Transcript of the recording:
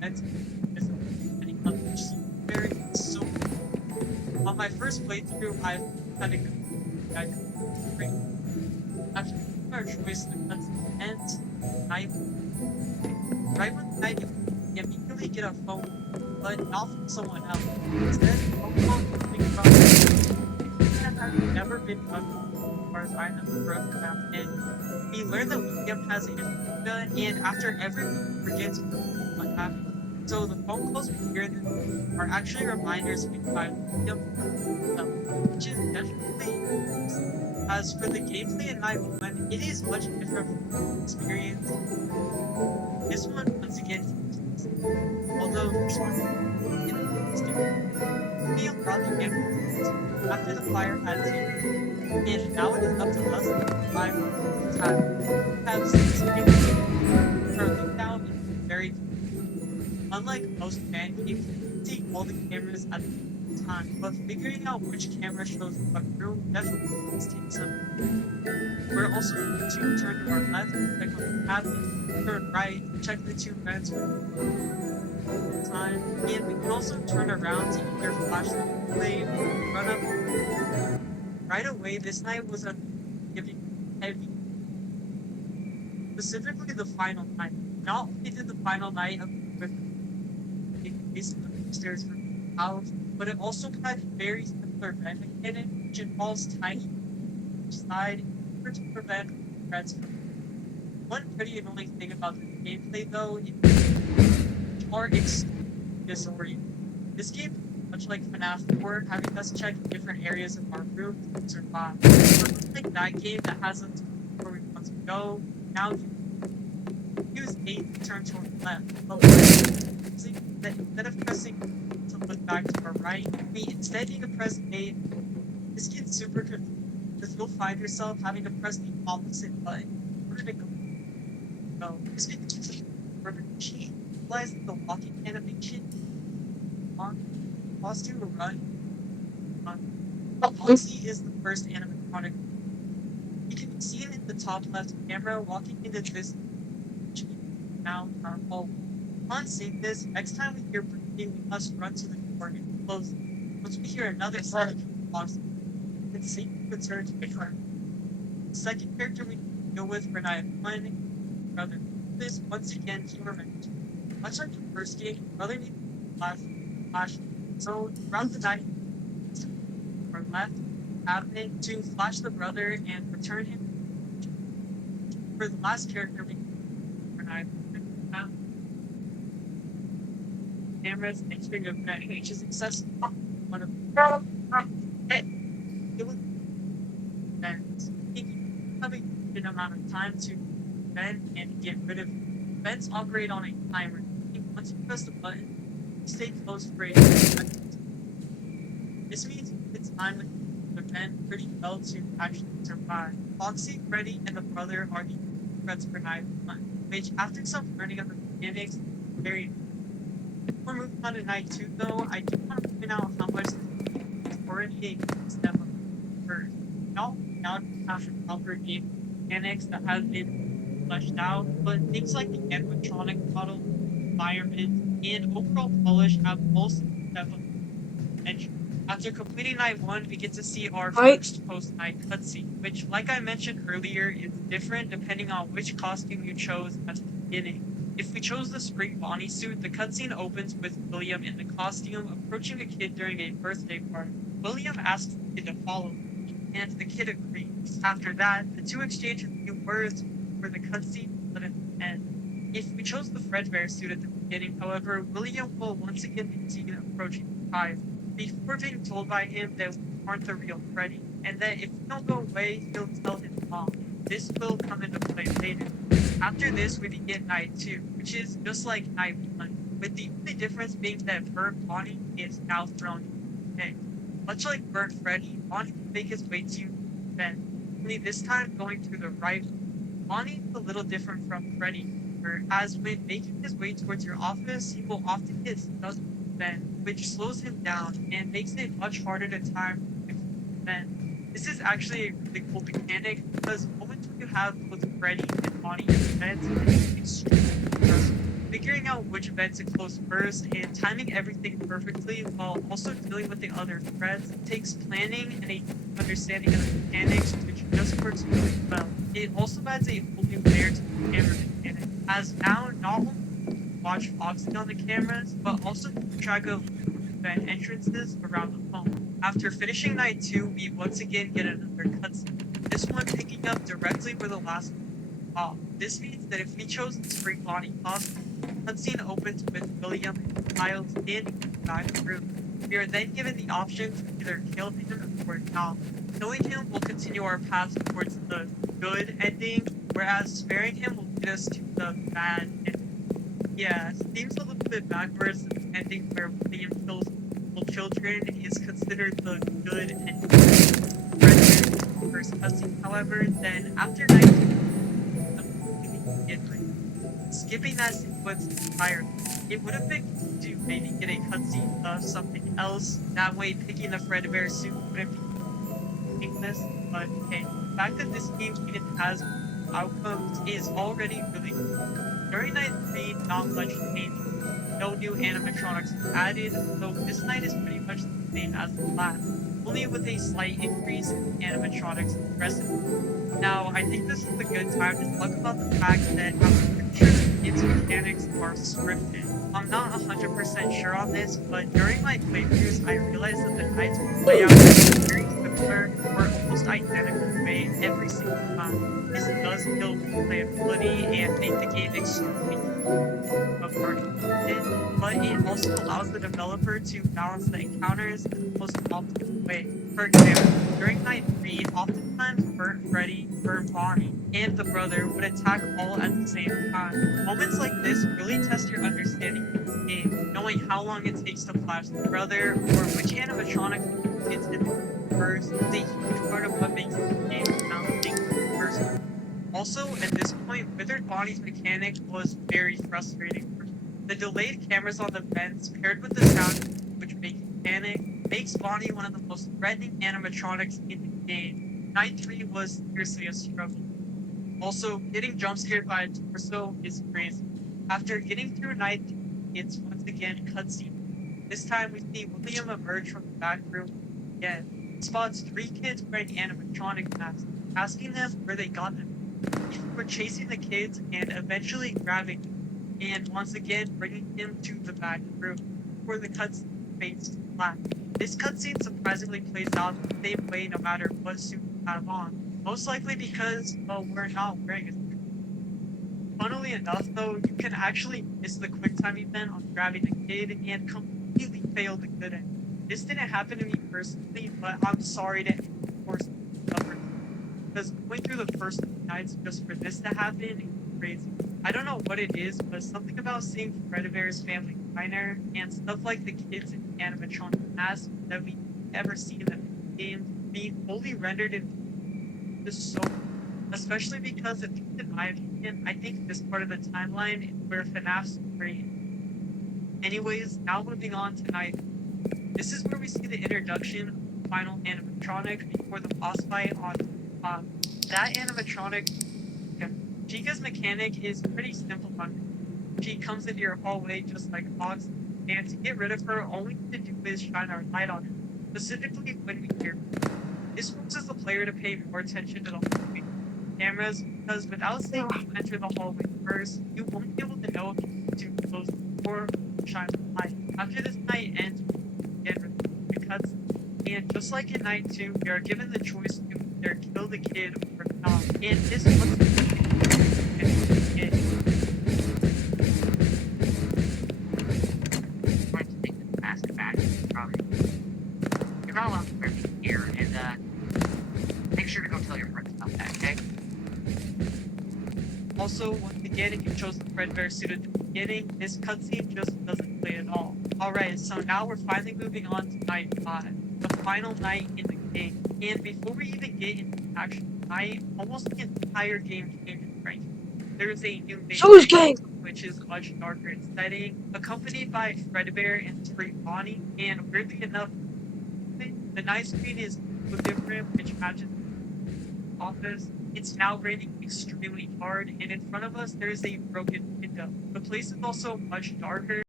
that's depending on which very so on my first playthrough I had a great after our choice the cutscene ends. I right when I immediately get a phone but not from someone else. Instead the phone call is coming from that has never been done as far as I know for us back in. We learn that William has amnesia and after every week forgets what happened. So the phone calls we hear in this are actually reminders made by William himself, which is definitely as for the gameplay in night one, it is much different from the experience. This one once again features, although this one in William brought the game after the fire had taken, and now it is up to us to survive the attack. We have CCTV currently down in very unlike most fan games, you see all the cameras at the same time, but figuring out which camera shows what room definitely takes some. We're also able to turn to our left, check on the cabinet, turn right, check the two vents with time, and we can also turn around to either flash the flame or run up. Right away, this night was a giving heavy, specifically the final night. Not only did the final night of the stairs for the house, but it also had very similar vent mechanic, which involves tiny side in order to prevent threats from one pretty annoying thing about the gameplay though is or it's disorienting. This game, much like FNAF 4, having us check different areas of our room to survive. But unlike that game that has us where we want to go, now you use A to turn toward the left. But instead of pressing to look back to our right, we instead need to press A. This gets super confusing because you'll find yourself having to press the opposite button in order to go. This gets for the machine. Realize that the walking animation on pause to run Paulie is the first animatronic. You can see it in the top left camera walking into this now our home. Upon seeing this, next time we hear breathing, we must run to the door and close it. Once we hear another sound box, it's safe to return to the car. The second character we deal with for night one, brother. This once again he revenge. Much like the first game, brother needs flash. So throughout the night, from left cabinet to flash the brother and return him. For the last character we for night cameras and fingerprint, which is accessible one of it was vents. Having an amount of time to vent and get rid of vents operate on a timer. Once you press the button, stay close for a second. This means it's time with the vent pretty well to actually survive. Foxy, Freddy, and the brother are the threats for night one, which after some learning of the mechanics, very before moving on to night two though, I do want to point out how much is already a step up first. Now after proper game mechanics that have been fleshed out, but things like the animatronic model, environment, and overall polish have also stepped up. And after completing night one, we get to see our first post-night cutscene, which, like I mentioned earlier, is different depending on which costume you chose at the beginning. If we chose the spring Bonnie suit, the cutscene opens with William in the costume approaching a kid during a birthday party. William asks the kid to follow him, and the kid agrees. After that, the two exchange a few words for the cutscene to end. If we chose the Fredbear suit at the beginning, however, William will once again be seen approaching the child, before being told by him that we aren't the real Freddy, and that if we don't go away, he'll tell his mom. This will come into play later. After this, we begin night two, which is just like night one, with the only difference being that Burnt Bonnie is now thrown in. Much like Burnt Freddy, Bonnie will make his way to Ben, only this time going through the right. Bonnie is a little different from Freddy, as when making his way towards your office, he will often get stuck with Ben, which slows him down and makes it much harder to time Ben. This is actually a really cool mechanic because the moment when you have both Freddy and Bonnie in bed, it's extremely stressful. figuring out which event to close first and timing everything perfectly while also dealing with the other threats takes planning and a understanding of the mechanics, which just works really well. It also adds a whole new layer to the camera mechanic, as now not only watch Foxy on the cameras, but also keep track of event entrances around the phone. After finishing night 2, we once again get another cutscene, this one picking up directly where the last one off. This means that if we chose to spring Bonnie costume, cutscene opens with William and Kyle standing in the back room. We are then given the option to either kill him or not. Killing him will continue our path towards the good ending, whereas sparing him will lead us to the bad ending. Yeah, seems a little bit backwards. The ending where William kills little children is considered the good ending. First cutscene, however, then after 19, skipping that sequence entirely. It would have been cool to maybe get a cutscene of something else. That way, picking the Fredbear suit wouldn't be meaningless. But hey, the fact that this game even has outcomes is already really cool. During night 3, not much changed. No new animatronics were added, so this night is pretty much the same as the last, only with a slight increase in animatronics present. Now, I think this is a good time to talk about the fact that I'm pretty sure its mechanics are scripted. I'm not 100% sure on this, but during my playthroughs, I realized that the nights would play out in a very similar or almost identical way every single time. This does kill replayability and make the game extremely of already it, but it also allows the developer to balance the encounters in the most optimal way. For example, during night 3, oftentimes Bert, Freddy, Bert, Bonnie, and the brother would attack all at the same time. Moments like this really test your understanding of the game, knowing how long it takes to flash the brother, or which animatronic gets hit first is a huge part of what makes the game challenging in the first place. Also, at this point, Withered Bonnie's mechanic was very frustrating for me. The delayed cameras on the vents paired with the sound which make you panic makes Bonnie one of the most threatening animatronics in the game. Night 3 was seriously a struggle. Also, getting jump scared by a torso is crazy. After getting through night, it's once again cutscene. This time we see William emerge from the back room again. He spots 3 kids wearing animatronic masks, asking them where they got them. We're chasing the kids and eventually grabbing him, and once again bringing him to the back room, where the cutscene fades to black. This cutscene surprisingly plays out the same way no matter what suit you have on. Most likely because, well, we're not wearing a suit. Funnily enough, though, you can actually miss the QuickTime event on grabbing a kid and completely fail the good end. This didn't happen to me personally, but I'm sorry to force the because going through the first 2 nights just for this to happen is crazy. I don't know what it is, but something about seeing Fredbear's family diner and stuff like the kids in animatronic masks that we ever see in the game being fully rendered in just so, especially because at least in my opinion, I think this part of the timeline is where FNAF's great. Anyways, now moving on tonight. This is where we see the introduction of the final animatronic before the boss fight on that animatronic. Chica's mechanic is pretty simple on it. She comes into your hallway just like Fox, and to get rid of her, all we need to do is shine our light on her, specifically when we hear her. This forces the player to pay more attention to the hallway cameras, because without seeing you enter the hallway first, you won't be able to know if you need to close the door or shine the light. After this night ends, we get the cuts, and just like in night 2, we are given the choice to either kill the kid or not. And this once again, Let's take this mask back from. You're not allowed to wear these here, and make sure to go tell your friends about that, okay? also, once again, if you chose the Fredbear suit at the beginning, this cutscene just doesn't play at all. Alright, so now we're finally moving on to night 5, the final night in the game. And before we even get into the actual night, almost the entire game changes right here. There is a new main which is much darker in setting, accompanied by Fredbear and Spring Bonnie, and weirdly enough, the night screen is different, which matches office. It's now raining extremely hard, and in front of us, there is a broken window. The place is also much darker.